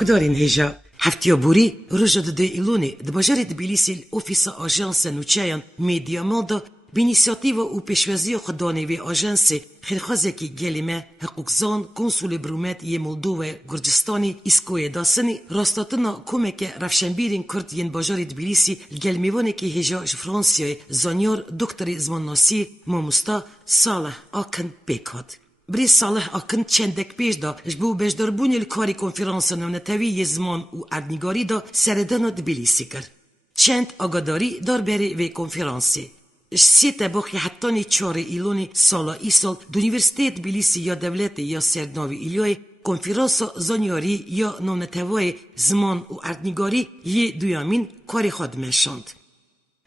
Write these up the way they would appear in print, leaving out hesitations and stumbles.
Gdarin heja هفتیا بوری روژا ده ایلونی ده بجاری تبلیسی اوفیس آژانس نوچهان میدیا مالدا بینیسیاتیو و پیشوازی خدانی و آژانس خیرخوازی که گلیمه حقوقزان کنسول برومت یه مولدو گرجستانی اسکوی داسنی راستاتنا کمک رفشنبیرین کرد ین بجاری تبلیسی گلمیوانی که هجا فرانسیای زانیار دکتری زمانناسی ماموستا صالح آکن بیکاد. بری صالح آکن چندک پیش دا جبو بجدربونی الکاری کنفرانس نونتوی زمان و اردنگاری دا سردان تبلیسی کرد. چند آگاداری دار بری و کنفرانسی. سیت باقی حتانی 4 ایلونی سالا ایسال دونیورسیته تبلیسی یا دولت یا سردناوی ایلیوی کنفرانس زانیاری یا نونتوی زمان و اردنگاری یه دویامین کاری خود مشاند.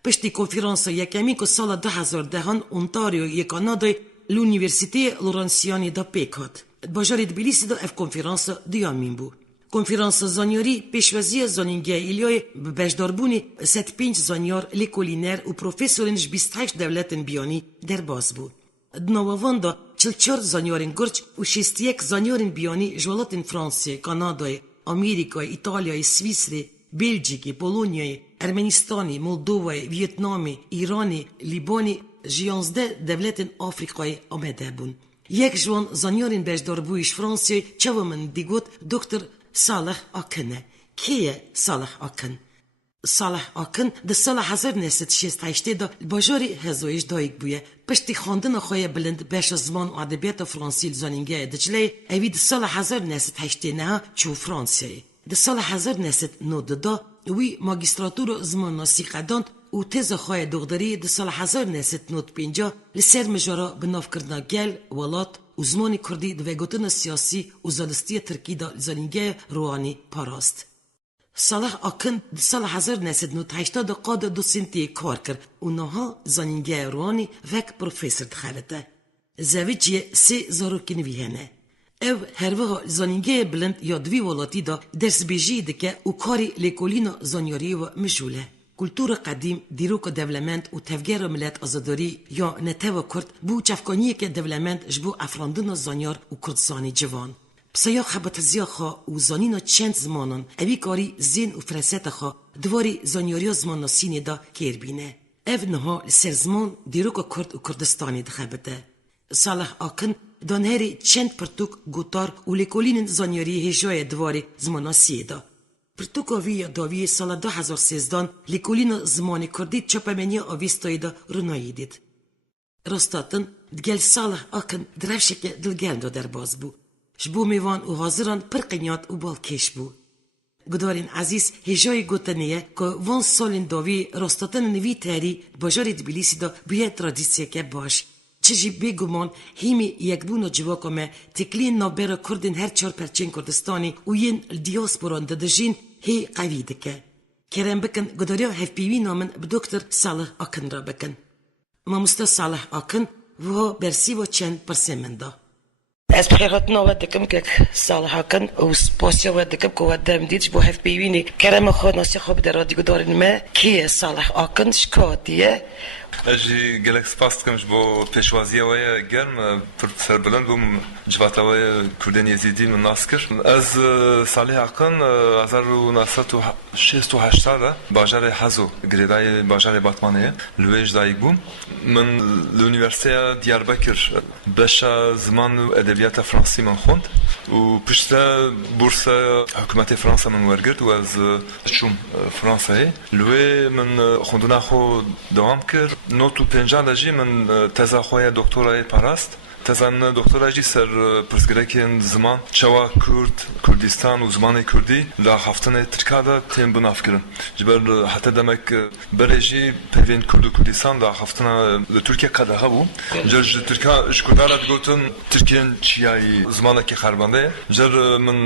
پشتی کنفرانس یکمی که سال 2010 اونتاریو یک کانادای l'Université Laurentiani da Pekot. Bajari Tbilisi da ev konferansa diyamin bu. Konferansa zanyari peşvaziya zaningaya ilyoy bejdarbuni 75 zanyar lekoliner u profesorin 28 devletin biyani derbaz bu. Dnavavan da 44 zanyarin gurç u 61 zanyarin biyani jwalatin Fransa, Kanada, Amerika, İtalya, Svisre, Belçika, Polonya, Ermenistani, Moldova, Vietnam, İran, Liban جیانزده دولتن آفریقای آمده بون. یک جوان زانیارین بجدار بویش فرانسیای چه من دیگوت دکتر صالح آکنه. کیه صالح آکن؟ صالح آکن ده سال 1968 دا باجاری هزویش دایک بویه. پشتی خواندن خواه بلند بش زمان و ادبیات فرانسیل زانینگه دجلی اوی ده سال 1989 چو فرانسیای. ده سال 1990 دا وی ماگیستراتور زمان ناسی قداند و تز خواه دغداری ده سال 1950 لسر مجارا بناف کردنا گل ولات و زمان کردی ده وگوتن سیاسی و زالستی ترکی دا زنینگه روانی پاراست. صالح آکن ده سال 1980 دا قاد دوسنتی کار کرد و نها زنینگه روانی وک پروفیسر دخلته. زویجیه 3 زاروکین ویهنه. او هروها زنینگه بلند یا دوی ولاتی دا درس بیجی دکه و کاری لیکولینا زنیاری و مجوله. کلتور قدیم دیروک دولمند و تفگر ملت آزاداری یا نتو کرد بو چفکانی که دولمند جبو افراندن زانیار و کردستانی جوان. بسیار خبت زیاخا و زانینا چند زمانان اوی کاری زین و فرست خوا دواری زانیاری زمان سینی دا کیر بینه. او نها سر زمان دیروک کرد و کردستانی دخبته. صالح آکن دانهری چند پرتوک گوتار و لیکولین زانیاری هجای دواری زمان سی دا. پرتوکاوی داوی سال 2013 لیکولین زمان کردی چپمنی آویستایی دا رونایی دید. راستاتن دگل صالح آکن درفشک دلگلندو در باز بو. جبو میوان و حاضران پرقنیات و بالکش بو. گدارین عزیز هجای گوتنیه که وان سالین داوی راستاتن نوی تاری باجاری تبلیسی دا بیه ترادیسیه که باش. چجی بگمان هیمی یک بونو جواکامه تکلین نابرا کردین هر 4 پرچین کردستانی و ین دیاسپوران دادجین هی قوی دکه. کرم بکن گداریا هف بیوی نامن بدکتر صالح آکن را بکن. ماموستا صالح آکن و برسی و چند پرسیمن دا. از بخیراتنا ودکم که صالح آکن و سپاسیا ودکم که ودم دیدش بو هف بیوینی کرم خود ناسی خوب در رادی گدارین ما کیه صالح آکن شکاتیه اجي جالك سباست كمش بو بيشوازيا ويا جرم سر بلند بوم جواتا ويا كردن يزيدي من ناسكر از صالح عقن ازارو ناساتو شيستو هشتادا باجار حزو غريداي باجار باتمانية لويج دايك بوم من الونيفرسيتي دياربكر باشا زمان ادبيات فرنسي من خوند و پشتا بورصة حكومة فرنسا من ورقت و از شوم فرنسا لوي من خوندنا خو دوام كر نوتو پنجان جی من تزا خواه دکترای پاراست تزان دکترای جی سر پرسگرکین زمان چوا کردستان و زمان کردی لا هفتن ترکادا تیم بناف کرن جبر حتی دمک برجی پوین کرد و کردستان لا هفتن ترکیه قدا هبو جر ترکا اشکدارات گوتن ترکیه چیای زمانه کی خربنده جر من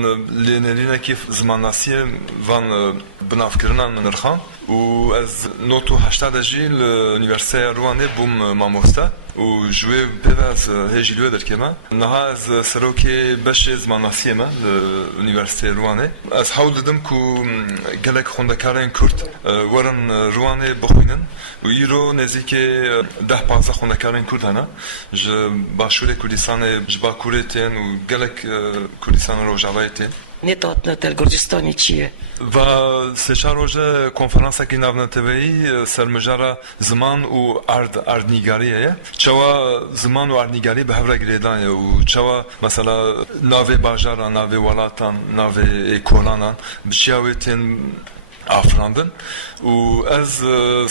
لینلینا کی زمان ناسیه وان بناف کرنان من رخان و از نوتو 80 جی l'université روانه بوم ماموستا و جوی بواز هجی لو در کما نها از سروکی بش زمان ناسیه ما l'université روانه از حاول دادم کو گلک خوندکارین کرد ورن روانه بخوینن و ایرو نزدیک 10-15 خوندکارین کرد هنا ج باشور کردستان جبا کوریتن و گلک کردستان روجاوایتن نتاتنا تل گرجستانی چیه؟ و سه روزه کنفرانس کی ناونتوی سرمجارا زمان و اردنیگاریه چوا زمان و اردنیگاری به هفره گریدان و چوا مثلا ناوی باجارا ناوی ولاتان ناوی اکولانان بچیاویتن افراندن و از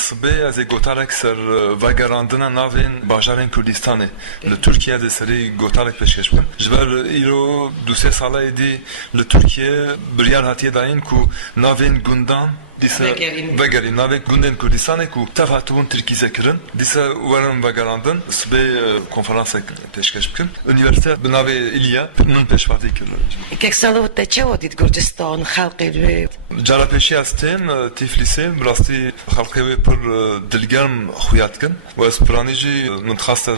صبح از گوتارک سر وگراندن ناوین باجارین کردستانه لترکیه ده سری گوتارک پیشکش بکن جبر ایرو 2-3 ساله دی لترکیه بریار هاتیه داین کو ناوین گندان دیسا وگرین ناوی گندن کردستانه کو تفاوتون ترکیزه کرن دیسا ورن وگراندن صبح کنفرانس پیشکش بکن انیورسیته به ناوی ایلیا من پیشواردی کردن یک سال بود چه دید گرجستان خلقی روی جارا پیشی هستیم تیفلیسه براستی خلقی وی پر دلگرم خویات کن و از پرانیجی منتخست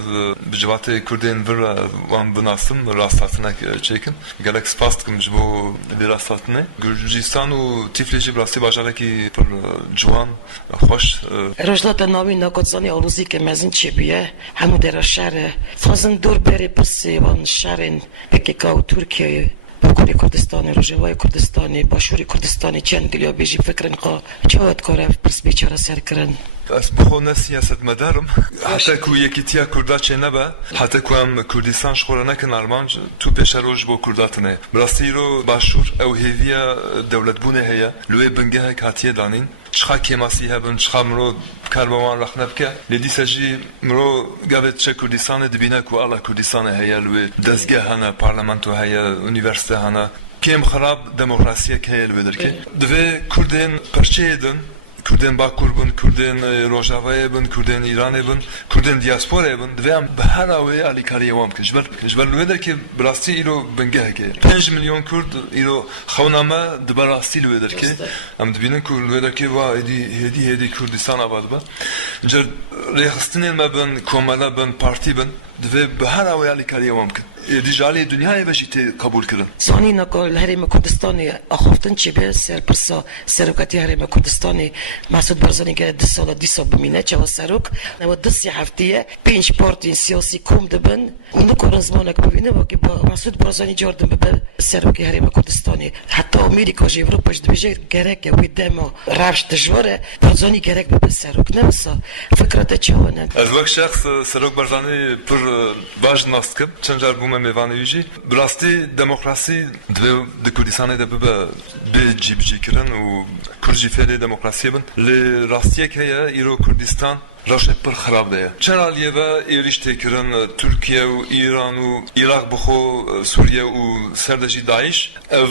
بجوات کردین ور وان بناسم راستاتنا چیکن گلک سپاست کم جبو راستاتنه گرجستان و تیفلیجی براستی باجاره کی پر جوان خوش رجلات نامی ناکتزانی آلوزی که مزین چی بیه همو در شهر فازن دور بری پسی وان شهرین پکیکا و ترکیه بکوری کردستانی روژوای کردستانی باشوری کردستانی چند گلیا بیجی فکرن قا چواد کاره پرس بیچاره سر کرن از بخونه سیاست مدارم حتی که یکیتیا کرده چه نبا حتی که هم کردستان شخوره نکن ارمانج تو پیش روش با کرداتنه براستی رو باشور او هیویا دولت بونه هیا لوی بنگه هاتیه دانین چخا کماسی هبن چخا مرو کاربوان رخ نبکه لیدی سجی مرو گاوت چه کردستان دبینه که الله کردستان هیا لوی دزگه هنه پارلمانتو هیا اونیورسیته هنه کم خراب دموکراسی که هیل بدر که دوی کردین پرچه دن کردن باکور بن کردن روجاوای بن کردن ایران بن کردن دیاسپورا بن دوام به هر اوی علی کاری وام کش جبر لودر که براستی ایرو بنگه که 5 میلیون کرد ایرو خونامه دبراستی لودر که ام دبینن که لودر که وا هدی کردستان آباد با جر ریخستنین ما بن کومالا بن پارتی بن دوی به هر اوی علی کاری وام کن دیجالی دنیای وجیت قبول کردن. زانی نکول هریم کردستانی آخفتن چی به سر پرسا سرکتی هریم کردستانی مسعود برزانی که 2 سال بمینه چه و سرک نو 2 هفته 5 پارتی سیاسی کم دبن اونو کردن زمانه که ببینه و که با مسعود برزانی جردن به سرکی هریم کردستانی حتی امریکا جی اروپاش دبیجه گرک وی دم روش دشواره برزانی گرک به سرک نمیسا فکرت چه ونه از وقت شخص سرک برزانی پر باج ناست کب چند جار بوم میوانیجی براستی دموکراسی د کردستان ده به جیبجی کردن و کردی فعلی دموکراسی بن ل راستیه که ایرو کردستان راش پر خراب ده چرا لیه و ایریش تکرن ترکیه و ایران و عراق بخو سوریه و سردشی داعش او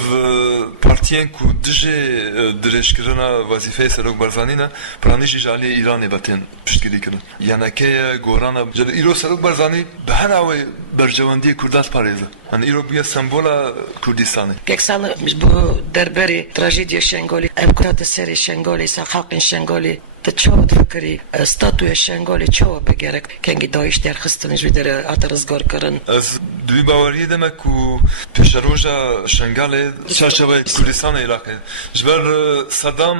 پارتیان کو دجه درش کردن وظیفه سرک برزانی نه پرانیجی جالی ایران باتن پشتگیری کردن یعنی که گوران جد ایرو سرک برزانی به هر اوی برجواندی کردات پاریزه ان ایرو بیا سمبولا کردستانه یک سال بو درباری تراژدی شنگالی امکانات سری شنگالی ساخاق شنگالی تچود فکری استاتوی شنگالی چه بگیرک کنگی دایش در خستنش بیداره اترزگار کردن از دوی باوری دم کو پیش روزا شنگالی چرچوبه کردستان عراقی جبر صدام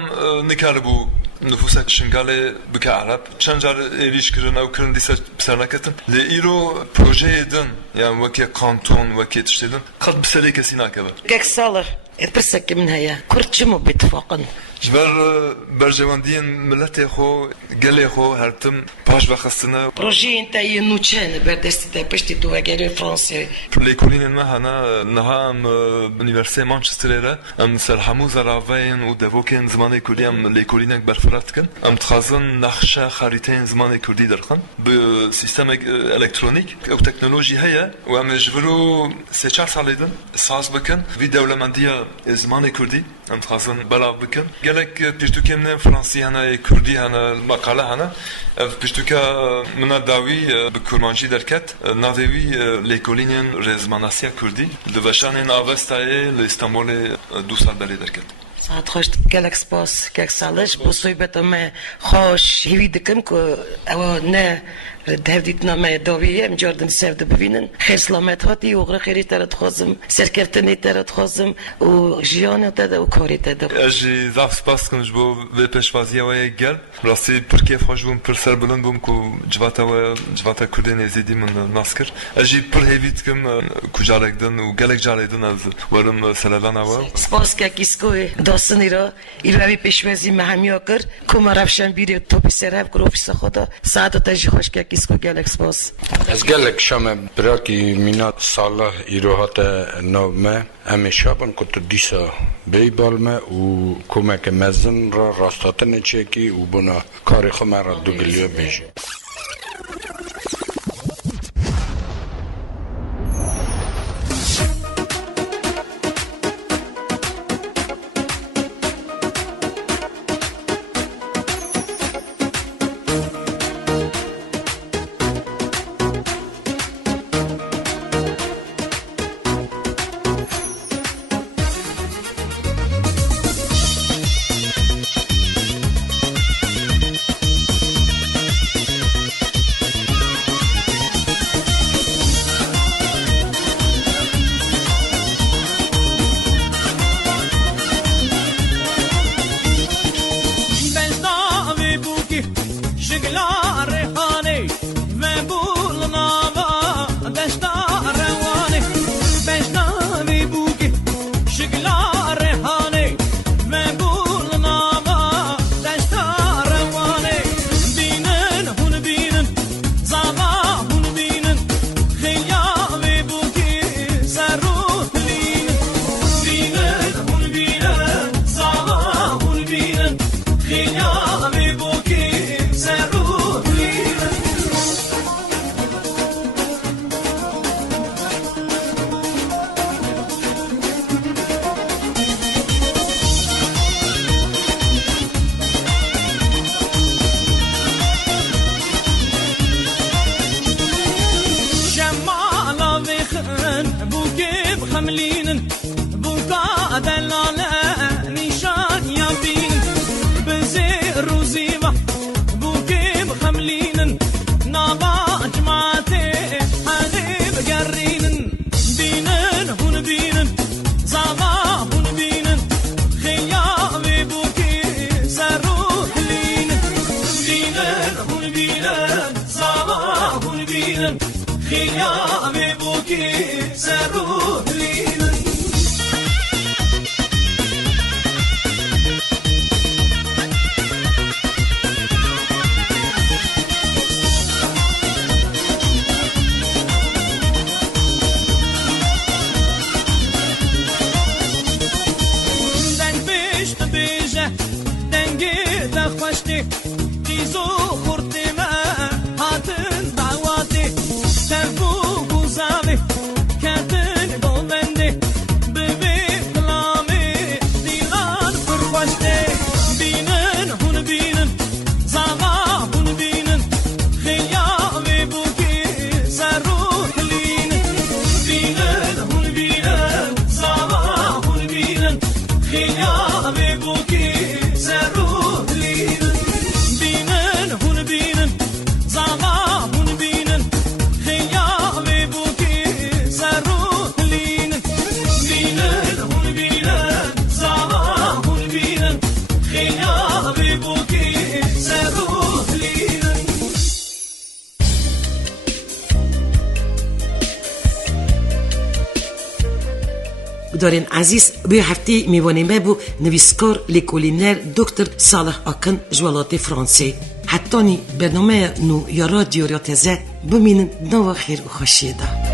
نکربو نفوس شنگالی بک عرب چند جار ایریش کردن او کردن دیسا بسرنکتن لی ایرو پروژه دن یعنی وکی کانتون وکی تشتیدن قد بسری کسی نکبه یک سال اتبرسك من هيا كرتشمو باتفاقا جبر برجواندين ملتي خو قالي خو هرتم باش بخصنا بروجي انت ينوچن بردست تا پشتی تو وگری فرانسي ليكولين ما هنا نهام université مانشستر ام سرحمو زراوين و دفوكين زمان كرديام ليكولينك برفراتكن ام تخازن نقشه خريطين زمان كردي درخن بسيستم الكترونيك او تكنولوجي هيا و ام جبرو 3-4 ساليدن ساز بكن في دولمنديه زمان كردي ام تخازن بلا بكن قالك بيشتوكي من فرنسي هنا كردي هنا مقاله هنا بيشتوكا من داوي بكرمانجي دركت ناوي ليكولينين رزماناسيا كردي لبشان ناوستاي لإسطنبول 2 سال بلي دركت ساعت خوش گلک سپاس که سالش با صحبت ما خوش هیوی دکم که او نه دهودیت نامه داویه ام جاردن سفده ببینن خیر سلامت هاتی و غره خیری ترد خوازم سرکرتنی ترد خوازم و جیان تده و کاری تده اجی زاف سپاس کنش با به پشوازی وای گل راستی پر کیف خوش بوم پر سر بلند بوم که جواتا کردن یزیدی من ناسکر اجی پر هیویت کم کجارک دن و گلک جارک دن از ورم سلالان اول سپاس که کیسکوی داستانی را ایروی پشوازی مهمیا کر کم رفشن بیری توپی سرهب کر اوفیس خدا ساعت تجی خوش که کیسکو گلک سپاس از گلک شام براکی مینات صالح ایروهات نومه همیشه بان کت دیسا بیبالمه و کمک مزن را راستاتن چکی و بنا کاری خو مرا دوگلیو بیجی دارین عزیز به هفته میوانیم بو نویسکار لیکولینر دکتر صالح آکن جوالات فرانسه حتی برنامه نو یا رادیو یا تزه بمینن نو خیر و خوشیده